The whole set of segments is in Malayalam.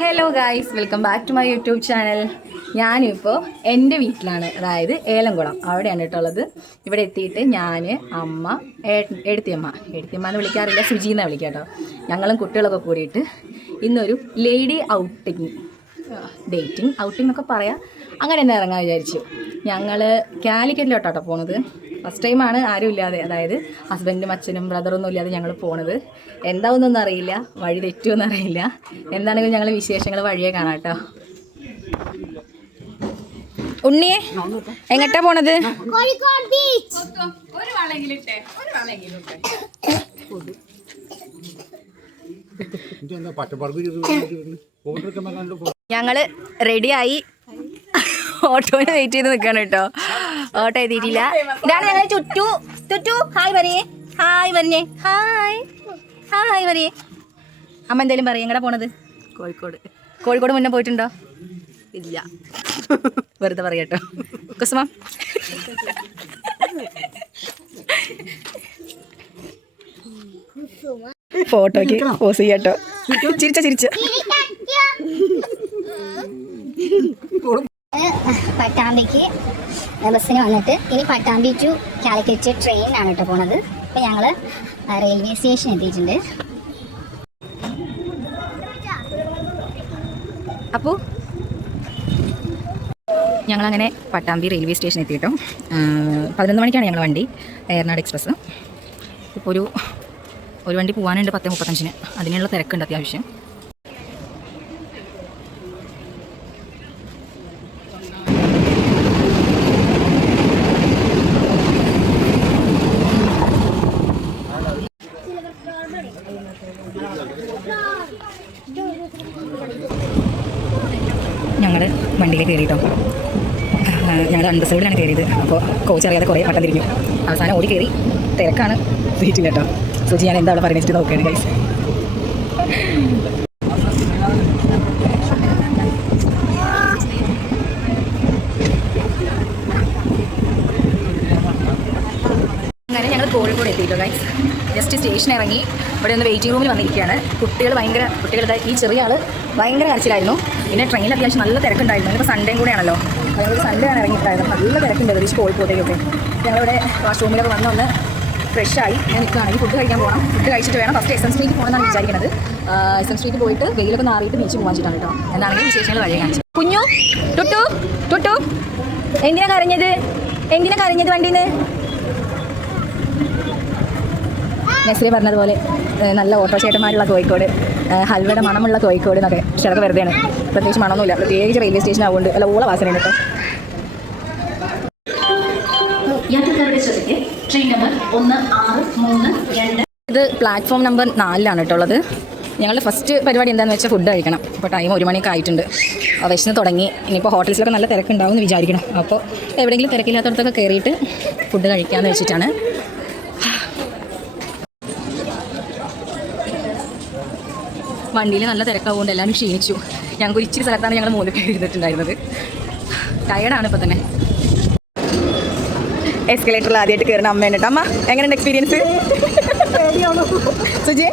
Hello guys, welcome back to my YouTube channel. ഞാനിപ്പോൾ എൻ്റെ വീട്ടിലാണ്, അതായത് ഏലംകുളം അവിടെയാണ് കേട്ടുള്ളത്. ഇവിടെ എത്തിയിട്ട് ഞാൻ, അമ്മ, എഴുത്തിയമ്മ എന്ന് വിളിക്കാറില്ല, സുജി എന്നാണ് വിളിക്കുക കേട്ടോ. ഞങ്ങളും കുട്ടികളൊക്കെ കൂടിയിട്ട് ഇന്നൊരു ലേഡി ഡേറ്റിംഗ് ഔട്ടിംഗ് എന്നൊക്കെ പറയാം, അങ്ങനെ തന്നെ ഇറങ്ങാൻ വിചാരിച്ചു. ഞങ്ങൾ കാലിക്കറ്റിലോട്ടാട്ടോ പോണത്. ഫസ്റ്റ് ടൈമാണ് ആരും ഇല്ലാതെ, അതായത് ഹസ്ബൻഡും അച്ഛനും ബ്രദറൊന്നും ഇല്ലാതെ ഞങ്ങൾ പോണത്. എന്താവുന്നൊന്നും അറിയില്ല, വഴി തെറ്റുമെന്ന് അറിയില്ല. എന്താണെങ്കിലും ഞങ്ങൾ വിശേഷങ്ങൾ വഴിയെ കാണാം കേട്ടോ. ഉണ്ണിയെ എങ്ങട്ടാ പോണത്? ഞങ്ങള് റെഡിയായി ഓട്ടോന് വെയിറ്റ് ചെയ്ത് നിൽക്കണം കേട്ടോ. ഓട്ടോ എത്തിയിട്ടില്ല. ഇതാണ് ഞങ്ങൾ ചുറ്റു ഹായ് പറയേ, ഹായ് പറഞ്ഞേ, ഹായ് പറയേ. അമ്മ എന്തേലും പറയേ, എങ്ങടാ പോണത്? കോഴിക്കോട് മുന്നേ പോയിട്ടുണ്ടോ? ഇല്ല, വെറുതെ പറയാട്ടോ. കുസുമ ഫോട്ടോക്ക് പോസ് ചെയ്യാട്ടോ. ചിരിച്ച പട്ടാമ്പിക്ക് ബസ്സിന് വന്നിട്ട് ഇനി പട്ടാമ്പി ടു കാലിക്കറ്റ് ട്രെയിനിനാണ് കേട്ടോ പോണത്. അപ്പോൾ ഞങ്ങൾ റെയിൽവേ സ്റ്റേഷൻ എത്തിയിട്ടുണ്ട്. അപ്പോൾ ഞങ്ങളങ്ങനെ പട്ടാമ്പി റെയിൽവേ സ്റ്റേഷൻ എത്തി കേട്ടോ. 11 മണിക്കാണ് ഞങ്ങൾ വണ്ടി, ഏറനാട് എക്സ്പ്രസ്. ഇപ്പോൾ ഒരു വണ്ടി പോകാനുണ്ട് 10:35. അതിനുള്ള തിരക്കുണ്ട് അത്യാവശ്യം. ഞങ്ങൾ വണ്ടിയിൽ കയറിയിട്ടോ. ഞങ്ങൾ അൺറിസർവ്ഡിലാണ് കയറിയത്. അപ്പോൾ കോച്ച് അറിയാതെ കുറേ പട്ടം തിരിഞ്ഞു. അവസാനം ഓടി കയറി, തിരക്കാണ്, സീറ്റില്ല കേട്ടോ. സുജി ഞാൻ എന്താ അവിടെ പറഞ്ഞിട്ട് നോക്കുകയാണ് ഗൈസ്. അങ്ങനെ ഞങ്ങൾ കോഴിക്കോട് എത്തിയിട്ടോ ഗൈസ്. ജസ്റ്റ് സ്റ്റേഷൻ ഇറങ്ങി ഇവിടെ ഒന്ന് വെയിറ്റിംഗ് റൂമിൽ വന്നിരിക്കുകയാണ്. കുട്ടികളുടെ ഈ ചെറിയ ആൾ ഭയങ്കര കരച്ചിലായിരുന്നു. പിന്നെ ട്രെയിനിൽ അത്യാവശ്യം നല്ല തിരക്കുണ്ടായിരുന്നു. ഇപ്പോൾ സൺഡേയും കൂടെയാണല്ലോ, ഞങ്ങൾ സൺഡേ ആണ് ഇറങ്ങിയിട്ടായിരുന്നു. നല്ല തിരക്കുണ്ട് ഏകദേശം കോഴിക്കോട്ടേക്കൊക്കെ. ഞങ്ങളിവിടെ വാഷ്റൂമിലൊക്കെ വന്നൊന്ന് ഫ്രഷായി ഞാൻ നിൽക്കുകയാണെങ്കിൽ ഫുഡ് കഴിക്കാൻ പോകണം. ഫുഡ് കഴിച്ചിട്ട് വേണം ഫസ്റ്റ് എസ് എം സ്ട്രീറ്റ് പോകണമെന്നാണ് വിചാരിക്കുന്നത്. എസ് എം സ്ട്രീറ്റ് പോയിട്ട് വെയിലൊക്കെ മാറിയിട്ട് ബീച്ച് പോകാൻ വെച്ചിട്ടാണ് കേട്ടോ. എന്നാണെങ്കിൽ വിശേഷങ്ങൾ വഴിയെ കാണിച്ചു. കുഞ്ഞു ടുട്ടു എന്തിനാ കരഞ്ഞത് വണ്ടിയിൽ നിന്ന്? നസ്രി പറഞ്ഞതുപോലെ നല്ല ഓട്ടോ ചേട്ടന്മാരുള്ള കോഴിക്കോട്, ഹൽവയുടെ മണമുള്ള കോഴിക്കോട് എന്നൊക്കെ. പക്ഷെ അതൊക്കെ വെറുതെയാണ്, പ്രത്യേകിച്ച് മണമൊന്നുമില്ല. പ്രത്യേകിച്ച് റെയിൽവേ സ്റ്റേഷൻ ആവുകൊണ്ട് അല്ല ഓള വാസനയാണ് കേട്ടോ. ഇത് പ്ലാറ്റ്ഫോം നമ്പർ 4 കേട്ടോ ഉള്ളത്. ഞങ്ങളുടെ ഫസ്റ്റ് പരിപാടി എന്താണെന്ന് വെച്ചാൽ ഫുഡ് കഴിക്കണം. ഇപ്പോൾ ടൈം 1 മണിയൊക്കെ ആയിട്ടുണ്ട്. വിശന്ന് തുടങ്ങി. ഇനിയിപ്പോൾ ഹോട്ടൽസിലൊക്കെ നല്ല തിരക്കുണ്ടാവും എന്ന് വിചാരിക്കണം. അപ്പോൾ എവിടെയെങ്കിലും തിരക്കില്ലാത്തടത്തൊക്കെ കയറിയിട്ട് ഫുഡ് കഴിക്കാമെന്ന് വെച്ചിട്ടാണ്. വണ്ടിയിൽ നല്ല തിരക്കാവുകൊണ്ട് എല്ലാവരും ക്ഷീണിച്ചു. ഞങ്ങൾക്ക് ഇച്ചിരി സ്ഥലത്താണ് ഞങ്ങൾ മൂന്ന് പേര് ഇരുന്നിട്ടുണ്ടായിരുന്നത്. ടയർഡാണ് ഇപ്പോൾ തന്നെ. എസ്കലേറ്ററിൽ ആദ്യമായിട്ട് കയറുന്ന അമ്മയാണ് കേട്ടോ. അമ്മ എങ്ങനെയുണ്ട് എക്സ്പീരിയൻസ്? സുജി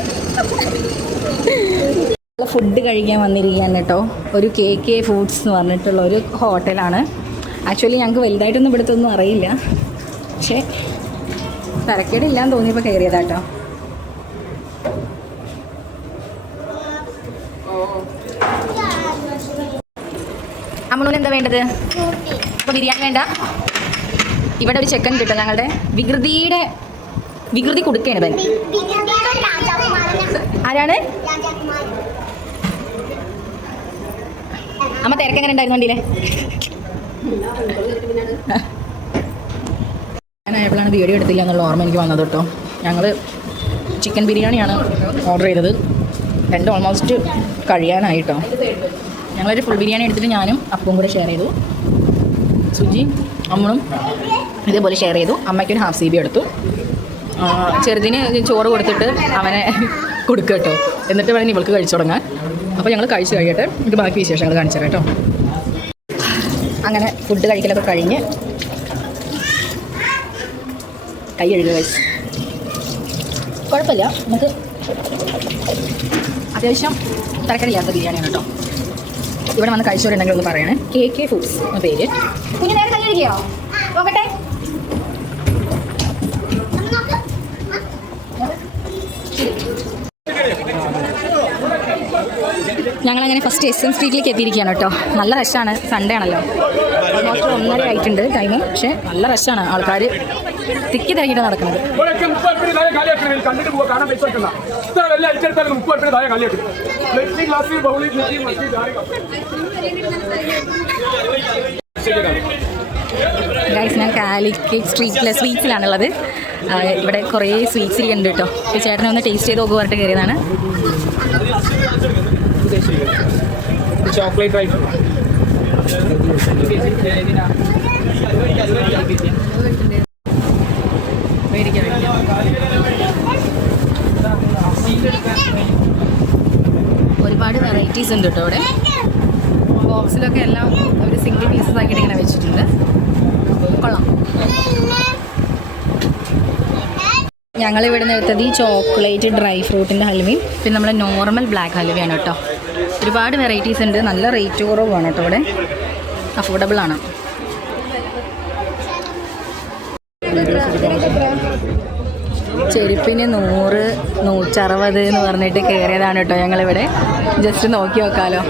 ഫുഡ് കഴിക്കാൻ വന്നിരിക്കുകയാണ് കേട്ടോ. ഒരു KK ഫുഡ്സ് എന്ന് പറഞ്ഞിട്ടുള്ള ഒരു ഹോട്ടലാണ്. ആക്ച്വലി ഞങ്ങൾക്ക് വലുതായിട്ടൊന്നും ഇവിടുത്തൊന്നും അറിയില്ല, പക്ഷേ തിരക്കേടില്ലാന്ന് തോന്നിയപ്പോൾ കയറിയതാട്ടോ. അമ്മളൂന് എന്താ വേണ്ടത്? അപ്പോൾ ബിരിയാണി വേണ്ട. ഇവിടെ ഒരു ചെക്കൻ കിട്ടും, ഞങ്ങളുടെ വികൃതി കൊടുക്കുകയാണ് ഇവൻ. ആരാണ്? അമ്മ തിരക്കെങ്ങനെ ഉണ്ടായിരുന്നു വണ്ടിയിലെ? ഞാനായപ്പോഴാണ് വീഡിയോ എടുത്തില്ല എന്നുള്ള ഓർമ്മ എനിക്ക് വന്നത് കേട്ടോ. ഞങ്ങൾ ചിക്കൻ ബിരിയാണിയാണ് ഓർഡർ ചെയ്തത്. 2 ഓൾമോസ്റ്റ് കഴിയാനായിട്ടോ. ഞങ്ങളൊരു ഫുൾ ബിരിയാണി എടുത്തിട്ട് ഞാനും അപ്പവും കൂടെ ഷെയർ ചെയ്തു. സുജി അമ്മളും ഇതേപോലെ ഷെയർ ചെയ്തു. അമ്മയ്ക്കൊരു ഹാഫ് CB എടുത്തു. ചെറുതിന് ചോറ് കൊടുത്തിട്ട് അവനെ കൊടുക്കുക കേട്ടോ. എന്നിട്ട് വേണമെങ്കിൽ ഇവൾക്ക് കഴിച്ചു തുടങ്ങാൻ. അപ്പോൾ ഞങ്ങൾ കഴിച്ച് കഴിയട്ടെ, ഇത് ബാക്കി വിശേഷങ്ങൾ കാണിച്ചു തരാം കേട്ടോ. അങ്ങനെ ഫുഡ് കഴിക്കലൊക്കെ കഴിഞ്ഞ് കൈ കഴുകുക. കുഴപ്പമില്ല, നമുക്ക് അത്യാവശ്യം തരക്കടില്ലാത്ത ബിരിയാണിയാണ് കേട്ടോ. ഇവിടെ വന്ന് കഴിച്ചവരുണ്ടെങ്കിൽ ഒന്ന് പറയണേ. KK ഫുഡ്സ് പേര്. കുഞ്ഞു നേരെ കൈ കഴിക്കോ നോക്കട്ടെ. ഞങ്ങളങ്ങനെ ഫസ്റ്റ് SM സ്ട്രീറ്റിലേക്ക് എത്തിയിരിക്കുകയാണ് കേട്ടോ. നല്ല റഷാണ്, സൺഡേ ആണല്ലോ. ഓൾമോസ്റ്റ് 1:30 ആയിട്ടുണ്ട് ടൈം. പക്ഷേ നല്ല റഷാണ്, ആൾക്കാർ തിക്കി തിരക്കിയിട്ട് നടക്കുന്നത്. ഗൈസ്, ഞാൻ കാലിക്കറ്റ് സ്ട്രീറ്റിലെ സ്വീറ്റ്സിലാണുള്ളത്. ഇവിടെ കുറേ സ്വീറ്റ്സ് ഉണ്ട് കേട്ടോ. ഈ ചേട്ടനെ ഒന്ന് ടേസ്റ്റ് ചെയ്ത് നോക്കുക പറഞ്ഞിട്ട് കയറിയതാണ്. ചോക്ലേറ്റ് റൈസ് ഒരുപാട് വെറൈറ്റീസ് ഉണ്ട് കേട്ടോ ഇവിടെ. ബോക്സിലൊക്കെ എല്ലാം അവർ സിംഗിൾ പീസസ് ആക്കിയിട്ട് ഇങ്ങനെ വെച്ചിട്ടുണ്ട്. കൊള്ളാം. ഞങ്ങളിവിടെ നിന്ന് എടുത്തത് ഈ ചോക്ലേറ്റ് ഡ്രൈ ഫ്രൂട്ടിൻ്റെ ഹൽവയും പിന്നെ നമ്മൾ നോർമൽ ബ്ലാക്ക് ഹൽവയാണ് കേട്ടോ. ഒരുപാട് വെറൈറ്റീസ് ഉണ്ട്. നല്ല റേറ്റ് കുറവാണ് കേട്ടോ ഇവിടെ. അഫോർഡബിൾ ആണ്. ചെരുപ്പിന് 100, 160 എന്ന് പറഞ്ഞിട്ട് കയറിയതാണ് കേട്ടോ ഞങ്ങളിവിടെ. ജസ്റ്റ് നോക്കി നോക്കാമല്ലോ.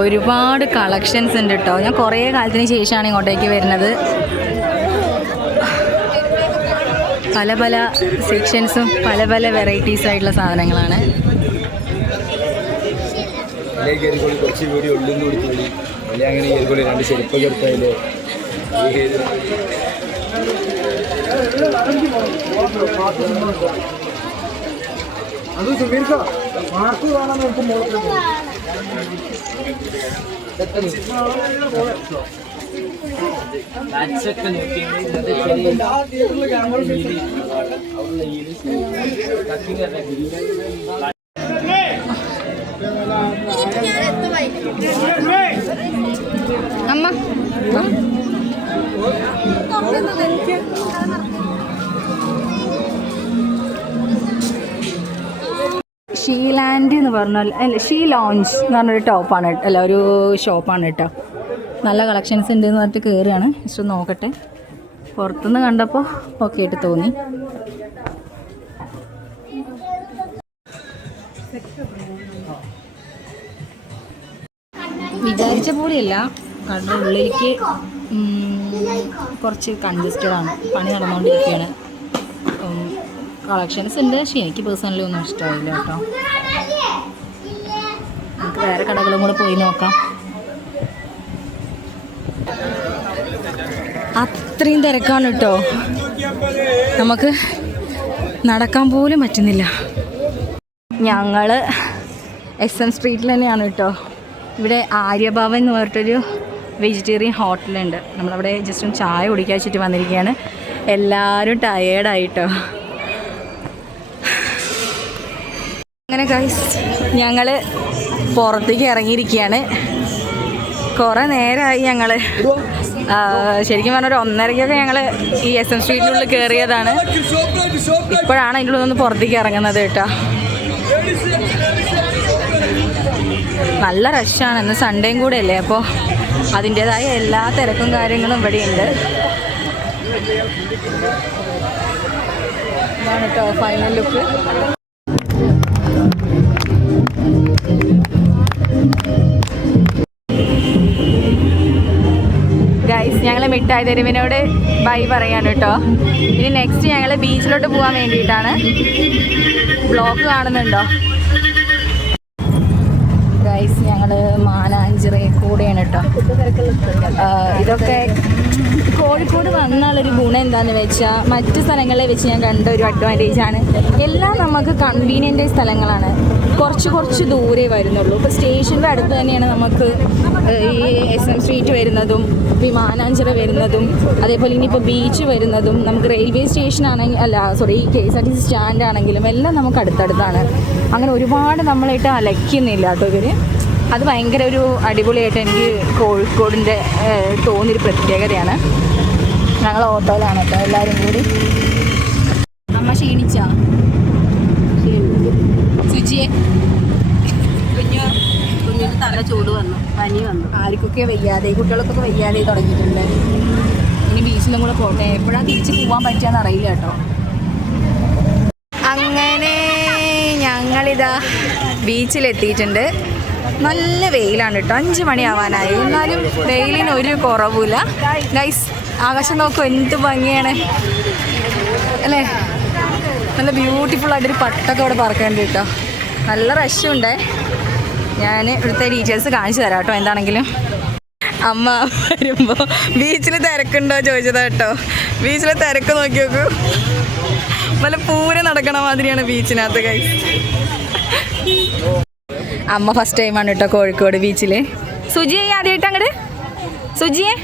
ഒരുപാട് കളക്ഷൻസ് ഉണ്ട് കേട്ടോ. ഞാൻ കുറേ കാലത്തിന് ശേഷമാണ് ഇങ്ങോട്ടേക്ക് വരുന്നത്. പല പല സെക്ഷൻസും പല പല വെറൈറ്റീസ് ആയിട്ടുള്ള സാധനങ്ങളാണ്. കുറച്ച് വീഡിയോ ഉള്ളിന്ന് കൊടുത്തോളി അല്ലെ അങ്ങനെ ഏൽക്കൊള്ളി 2 ചെരുപ്പൊക്കെ എടുത്താലേ. അത് സുമീർക്ക മാർക്ക് കാണാൻ നോക്കുമ്പോൾ അമ്മ ഷീലാൻഡ് എന്ന് പറഞ്ഞാൽ അല്ല ഷീ ലോഞ്ച് എന്ന് പറഞ്ഞൊരു ടോപ്പാണ് അല്ല ഒരു ഷോപ്പാണ് കേട്ടോ. നല്ല കളക്ഷൻസ് ഉണ്ട് എന്ന് പറഞ്ഞിട്ട് കയറുകയാണ്. ജസ്റ്റ് നോക്കട്ടെ. പുറത്തുനിന്ന് കണ്ടപ്പോൾ ഓക്കെ ആയിട്ട് തോന്നി. വിചാരിച്ച പോലെയല്ല, കടയുടെ ഉള്ളിലേക്ക് കുറച്ച് കൺജസ്റ്റഡ് ആണ്. പണി നടന്നുകൊണ്ടിരിക്കുകയാണ്. കളക്ഷൻസ് ഉണ്ട്, പക്ഷേ എനിക്ക് പേഴ്സണലി ഒന്നും ഇഷ്ടമായില്ല കേട്ടോ. നമുക്ക് വേറെ കടകളും കൂടെ പോയി നോക്കാം. അത്രയും തിരക്കാണ് കേട്ടോ. നമുക്ക് നടക്കാൻ പോലും പറ്റുന്നില്ല. ഞങ്ങൾ SM സ്ട്രീറ്റിൽ തന്നെയാണ് കേട്ടോ. ഇവിടെ ആര്യഭവൻ എന്ന് പറഞ്ഞിട്ടൊരു വെജിറ്റേറിയൻ ഹോട്ടലുണ്ട്. നമ്മളവിടെ ജസ്റ്റ് ഒന്ന് ചായ കുടിക്കാൻ വെച്ചിട്ട് വന്നിരിക്കുകയാണ്. എല്ലാവരും ടയേർഡായിട്ടോ. അങ്ങനെ ഗൈസ്, ഞങ്ങൾ പുറത്തേക്ക് ഇറങ്ങിയിരിക്കുകയാണ്. കുറേ നേരമായി ഞങ്ങൾ ശരിക്കും പറഞ്ഞൊരു 1:30 ഞങ്ങൾ ഈ SM സ്ട്രീറ്റിനുള്ളിൽ കയറിയതാണ്. ഇപ്പോഴാണ് അതിൻ്റെ ഉള്ളിൽ നിന്ന് പുറത്തേക്ക് ഇറങ്ങുന്നത് കേട്ടോ. നല്ല റഷാണ്. ഇന്ന് സൺഡേയും കൂടെ അല്ലേ, അപ്പോൾ അതിൻ്റേതായ എല്ലാ തിരക്കും കാര്യങ്ങളും ഇവിടെയുണ്ട്. ഇതാണ് കേട്ടോ ഫൈനൽ ലുക്ക്. ഗൈസ്, ഞങ്ങൾ മിഠായി തെരുവിനോട് ബൈ പറയാണ് കേട്ടോ. ഇനി നെക്സ്റ്റ് ഞങ്ങൾ ബീച്ചിലോട്ട് പോകാൻ വേണ്ടിയിട്ടാണ്. ബ്ലോക്ക് കാണുന്നുണ്ടോ ഗൈസ്? ഞങ്ങൾ മാനാഞ്ചിറ കൂടെയാണ് കേട്ടോ. ഇതൊക്കെ കോഴിക്കോട് വന്നാലൊരു ഗുണം എന്താണെന്ന് വെച്ചാൽ മറ്റ് സ്ഥലങ്ങളെ വെച്ച് ഞാൻ കണ്ട ഒരു അഡ്വാൻറ്റേജാണ്. എല്ലാം നമുക്ക് കൺവീനിയൻ്റ് സ്ഥലങ്ങളാണ്. കുറച്ച് ദൂരേ വരുന്നുള്ളൂ. ഇപ്പോൾ സ്റ്റേഷൻ്റെ അടുത്ത് തന്നെയാണ് നമുക്ക് ഈ SM സ്ട്രീറ്റ് വരുന്നതും മാനാഞ്ചിറ വരുന്നതും അതേപോലെ ഇനിയിപ്പോൾ ബീച്ച് വരുന്നതും. നമുക്ക് റെയിൽവേ സ്റ്റേഷൻ ആണെങ്കിൽ KSRTC സ്റ്റാൻഡ് ആണെങ്കിലും എല്ലാം നമുക്ക് അടുത്തടുത്താണ്. അങ്ങനെ ഒരുപാട് നമ്മളായിട്ട് അലയ്ക്കുന്നില്ല കേട്ടോ ഇവർ. അത് ഭയങ്കര ഒരു അടിപൊളിയായിട്ട് എനിക്ക് കോഴിക്കോടിൻ്റെ തോന്നിയൊരു പ്രത്യേകതയാണ്. ഞങ്ങൾ ഓട്ടോയിലാണ് കേട്ടോ എല്ലാവരും കൂടി. അമ്മ ക്ഷീണിച്ചാ? സുജിയെ കുഞ്ഞിന് തല ചൂട് വന്നു, പനി വന്നു. ആർക്കൊക്കെ വയ്യാതെ, കുട്ടികൾക്കൊക്കെ വയ്യാതെ തുടങ്ങിയിട്ടുണ്ട്. ഇനി ബീച്ചിലും കൂടെ പോട്ടെ. എപ്പോഴാണ് തിരിച്ച് പോകാൻ പറ്റുകയെന്ന് അറിയില്ല കേട്ടോ. അങ്ങനെ ഞങ്ങളിതാ ബീച്ചിലെത്തിയിട്ടുണ്ട്. നല്ല വെയിലാണ് കേട്ടോ. 5 മണിയാവാനായി. എന്നാലും വെയിലിന് ഒരു കുറവില്ല. ഗൈസ്, ആകാശം നോക്കൂ, എന്ത് ഭംഗിയാണ് അല്ലേ. നല്ല ബ്യൂട്ടിഫുൾ ആയിട്ടൊരു പട്ടൊക്കെ ഇവിടെ പറക്കേണ്ടി കേട്ടോ. നല്ല റഷുണ്ടേ. ഞാൻ ഇവിടുത്തെ ഡീറ്റെയിൽസ് കാണിച്ചു തരാം കേട്ടോ. എന്താണെങ്കിലും അമ്മ വരുമ്പോൾ ബീച്ചിൽ തിരക്കുണ്ടോ ചോദിച്ചതാ കേട്ടോ. ബീച്ചിലെ തിരക്ക് നോക്കി നോക്കൂ. നല്ല പൂരം നടക്കണ മാതിരിയാണ് ബീച്ചിനകത്ത് ഗൈസ്. അമ്മ ഫസ്റ്റ് ടൈമാണ് കേട്ടോ കോഴിക്കോട് ബീച്ചിൽ. സുജിയെ ആദ്യമായിട്ട് അങ്ങോട്ട് സുജിയെ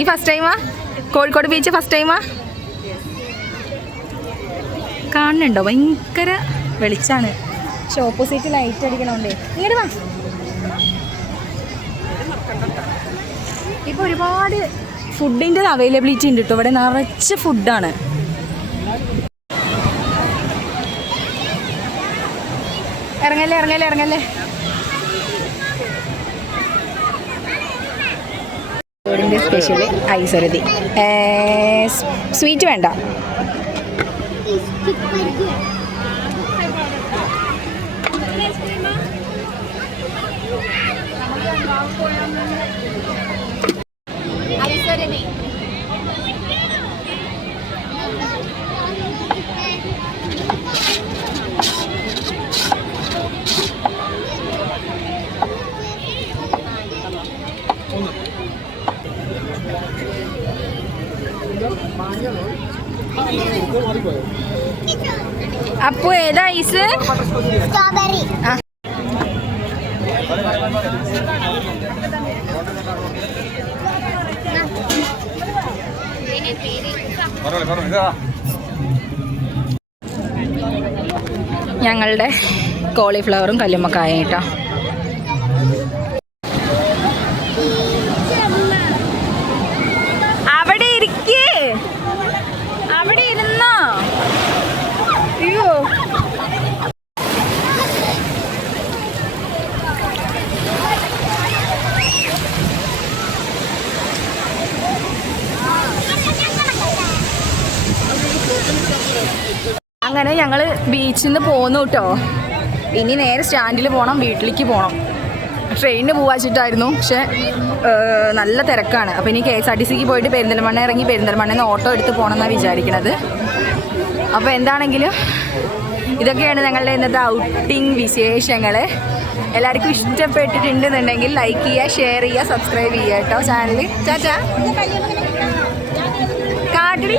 ഈ ഫസ്റ്റ് ടൈമാ കോഴിക്കോട് ബീച്ച്? ഫസ്റ്റ് ടൈമാ? കാണുന്നുണ്ടോ? ഭയങ്കര വെളിച്ചാണ്. പക്ഷെ ഓപ്പോസിറ്റ് ലൈറ്റ് അടിക്കണോണ്ടേ. ഇങ്ങോട്ട് വാ. ഇപ്പോൾ ഒരുപാട് ഫുഡിൻ്റെ അവൈലബിലിറ്റി ഉണ്ട് കേട്ടോ. ഇവിടെ നിറച്ച് ഫുഡാണ്. ഇറങ്ങല്ലേ. കോഴിക്കോടിൻ്റെ സ്പെഷ്യൽ ഐസൊരതി. സ്വീറ്റ് വേണ്ട. അപ്പു ഏതാ ഐസ്? സ്ട്രോബെറി. ഞങ്ങളുടെ കോളിഫ്ലവറും കല്ലുമ്മക്കായ കേട്ടോ. അവിടെ ഇരിക്കേ, അവിടെ ഇരുന്നോ. അയ്യോ, അങ്ങനെ ഞങ്ങൾ ബീച്ചിൽ നിന്ന് പോന്നു കേട്ടോ. ഇനി നേരെ സ്റ്റാൻഡിൽ പോകണം, വീട്ടിലേക്ക് പോകണം. ട്രെയിനിന് പോവാച്ചിട്ടായിരുന്നു, പക്ഷേ നല്ല തിരക്കാണ്. അപ്പോൾ ഇനി KSRTCക്ക് പോയിട്ട് പെരിന്തൽമണ്ണ ഇറങ്ങി പെരിന്തൽമണ്ണയിൽ നിന്ന് ഓട്ടോ എടുത്ത് പോകണം എന്നാണ് വിചാരിക്കുന്നത്. അപ്പോൾ എന്താണെങ്കിലും ഇതൊക്കെയാണ് ഞങ്ങളുടെ ഇന്നത്തെ ഔട്ടിംഗ് വിശേഷങ്ങൾ. എല്ലാവർക്കും ഇഷ്ടപ്പെട്ടിട്ടുണ്ടെന്നുണ്ടെങ്കിൽ ലൈക്ക് ചെയ്യുക, ഷെയർ ചെയ്യുക, സബ്സ്ക്രൈബ് ചെയ്യുക കേട്ടോ ചാനൽ. ചാച്ചാ കാട്ടടി.